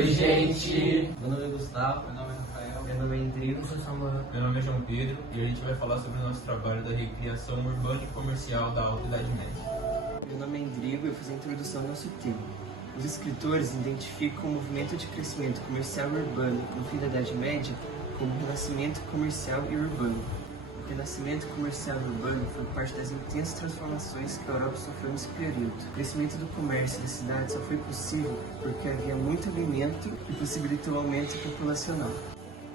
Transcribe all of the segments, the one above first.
Oi, gente! Meu nome é Gustavo. Meu nome é Rafael. Meu nome é Rodrigo. Eu sou Samuel. Meu nome é João Pedro e a gente vai falar sobre o nosso trabalho da recriação urbana e comercial da Alta Idade Média. Meu nome é Rodrigo e eu fiz a introdução ao nosso tema. Os escritores identificam o movimento de crescimento comercial e urbano no fim da Idade Média como renascimento comercial e urbano. O renascimento comercial e urbano foi parte das intensas transformações que a Europa sofreu nesse período. O crescimento do comércio das cidades só foi possível porque havia muito alimento e possibilitou o aumento populacional.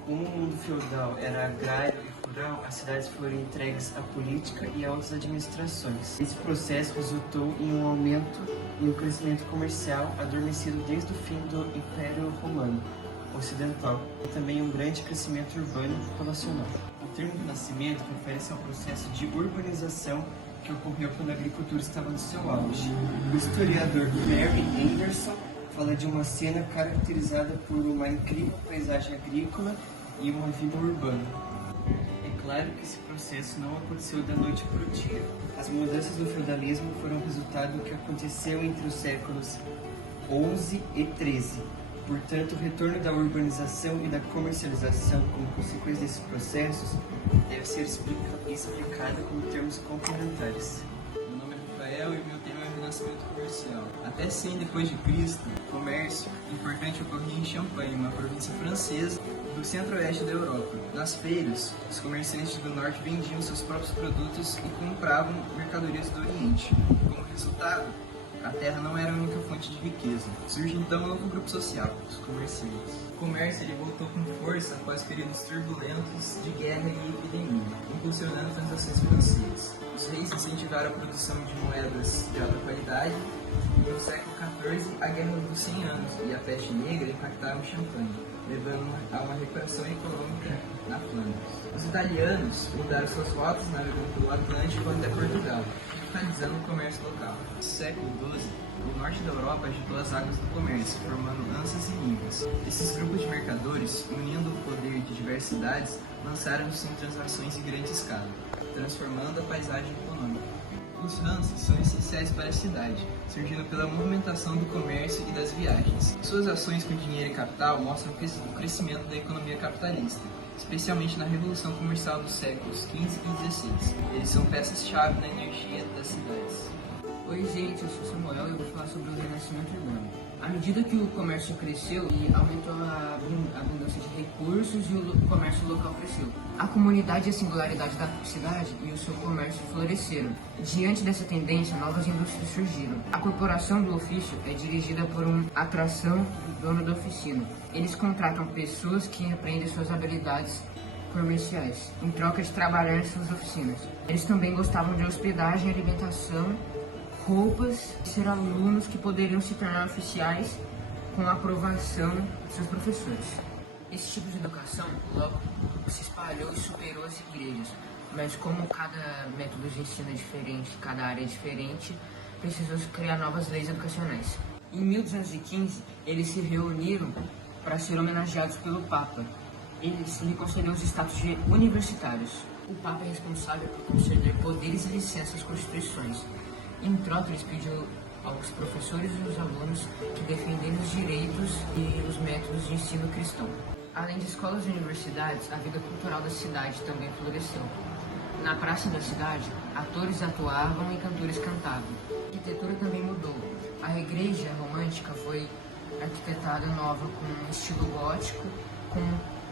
Como o mundo feudal era agrário e rural, as cidades foram entregues à política e a outras administrações. Esse processo resultou em um aumento e um crescimento comercial adormecido desde o fim do Império Romano Ocidental e também um grande crescimento urbano e populacional. O termo renascimento refere-se ao processo de urbanização que ocorreu quando a agricultura estava no seu auge. O historiador Mary Anderson fala de uma cena caracterizada por uma incrível paisagem agrícola e uma vida urbana. É claro que esse processo não aconteceu da noite para o dia. As mudanças do feudalismo foram resultado do que aconteceu entre os séculos XI e XIII. Portanto, o retorno da urbanização e da comercialização como consequência desses processos deve ser explicado com termos complementares. Meu nome é Rafael e meu tema é o renascimento comercial. Até 100 depois de Cristo, o comércio importante ocorria em Champagne, uma província francesa do centro-oeste da Europa. Nas feiras, os comerciantes do norte vendiam seus próprios produtos e compravam mercadorias do Oriente. Como resultado, a terra não era a única fonte de riqueza. Surge então um novo grupo social, os comerciantes. O comércio ele voltou com força após períodos turbulentos de guerra e epidemia, impulsionando transações financeiras. Os reis incentivaram a produção de moedas de alta qualidade e no século XIV a Guerra dos 100 Anos e a peste negra impactaram Champagne, levando a uma recuperação econômica na Flandres. Os italianos mudaram suas rotas navegando pelo Atlântico até Portugal, revitalizando o comércio local. No século XII, o norte da Europa agitou as águas do comércio, formando Hanzas e Ligas. Esses grupos de mercadores, unindo o poder de diversas cidades, lançaram-se em transações em grande escala, transformando a paisagem econômica. Os Hanzas são essenciais para a cidade, surgindo pela movimentação do comércio e das viagens. Suas ações com dinheiro e capital mostram o crescimento da economia capitalista, especialmente na Revolução Comercial dos séculos XV e XVI. Eles são peças-chave na energia das cidades. Oi, gente, eu sou Samuel e eu vou falar sobre o renascimento urbano. À medida que o comércio cresceu e aumentou a abundância de recursos e o comércio local cresceu, a comunidade e a singularidade da cidade e o seu comércio floresceram. Diante dessa tendência, novas indústrias surgiram. A corporação do ofício é dirigida por uma atração do dono da oficina. Eles contratam pessoas que aprendem suas habilidades comerciais, em troca de trabalhar em suas oficinas. Eles também gostavam de hospedagem, alimentação, roupas e ser alunos que poderiam se tornar oficiais com a aprovação de seus professores. Esse tipo de educação logo se espalhou e superou as igrejas, mas como cada método de ensino é diferente, cada área é diferente, precisou se criar novas leis educacionais. Em 1215, eles se reuniram para ser homenageados pelo Papa. Eles lhe concederam os status de universitários. O Papa é responsável por conceder poderes e licenças às constituições. Em troca, eles pediu aos professores e aos alunos que defendem os direitos e os métodos de ensino cristão. Além de escolas e universidades, a vida cultural da cidade também floresceu. Na praça da cidade, atores atuavam e cantores cantavam. A arquitetura também mudou. A igreja romântica foi arquitetada nova com um estilo gótico, com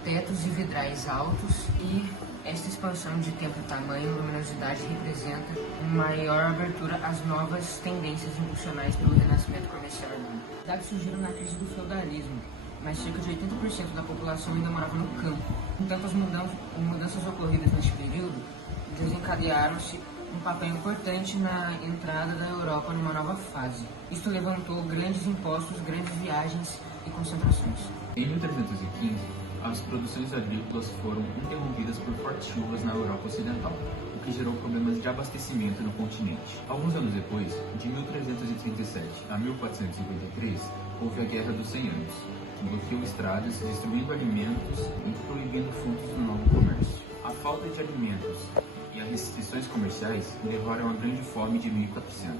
tetos e vidrais altos, e esta expansão de tempo, tamanho e luminosidade representa uma maior abertura às novas tendências impulsionadas pelo renascimento comercial urbano. As cidades surgiram na crise do feudalismo, mas cerca de 80% da população ainda morava no campo. Entanto, as mudanças ocorridas neste período desencadearam-se um papel importante na entrada da Europa numa nova fase. Isto levantou grandes impostos, grandes viagens e concentrações. Em 1315, as produções agrícolas foram interrompidas por fortes chuvas na Europa Ocidental, o que gerou problemas de abastecimento no continente. Alguns anos depois, de 1337 a 1453, houve a Guerra dos 100 Anos, que bloqueou estradas, destruindo alimentos e proibindo frutos do novo comércio. A falta de alimentos e as restrições comerciais levaram a uma grande fome de 1400.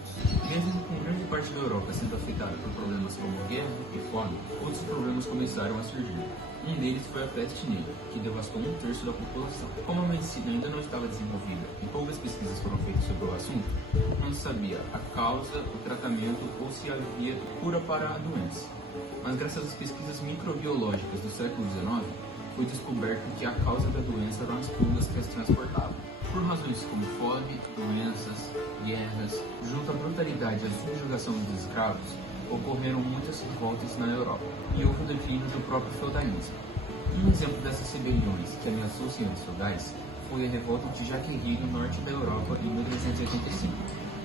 Mesmo com grande parte da Europa sendo afetada por problemas como guerra e fome, outros problemas começaram a surgir. Um deles foi a peste negra, que devastou 1/3 da população. Como a medicina ainda não estava desenvolvida e poucas pesquisas foram feitas sobre o assunto, não se sabia a causa, o tratamento ou se havia cura para a doença. Mas graças às pesquisas microbiológicas do século XIX, foi descoberto que a causa da doença eram as pulgas que as transportavam. Por razões como fome, doenças, guerras, junto à brutalidade e à subjugação dos escravos, ocorreram muitas revoltas na Europa e houve o declínio do próprio feudalismo. Um exemplo dessas rebeliões que ameaçou os senhores feudais foi a revolta de Jaquerie no norte da Europa em 1385.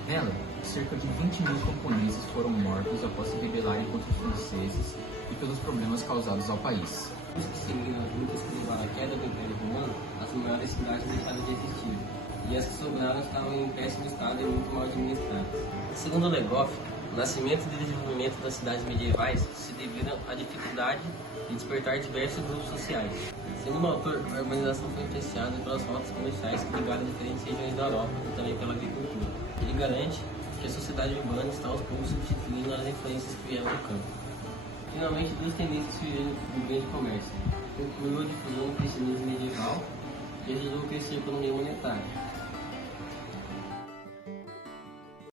Nela, cerca de 20.000 camponeses foram mortos após se rebelarem contra os franceses e pelos problemas causados ao país. Os que seguiram as lutas que levaram à queda do Império Romano, as maiores cidades deixaram de existir, e as que sobraram estavam em péssimo estado e muito mal administradas. Segundo Legoff, o nascimento e desenvolvimento das cidades medievais se deviam à dificuldade de despertar diversos grupos sociais. Segundo o autor, a urbanização foi influenciada pelas rotas comerciais que ligaram diferentes regiões da Europa e também pela agricultura. Ele garante que a sociedade urbana está aos poucos substituindo as influências que vieram do campo. Finalmente, duas tendências surgiram do grande comércio. Concluiu a difusão do cristianismo medieval e ajudou a crescer a economia monetária.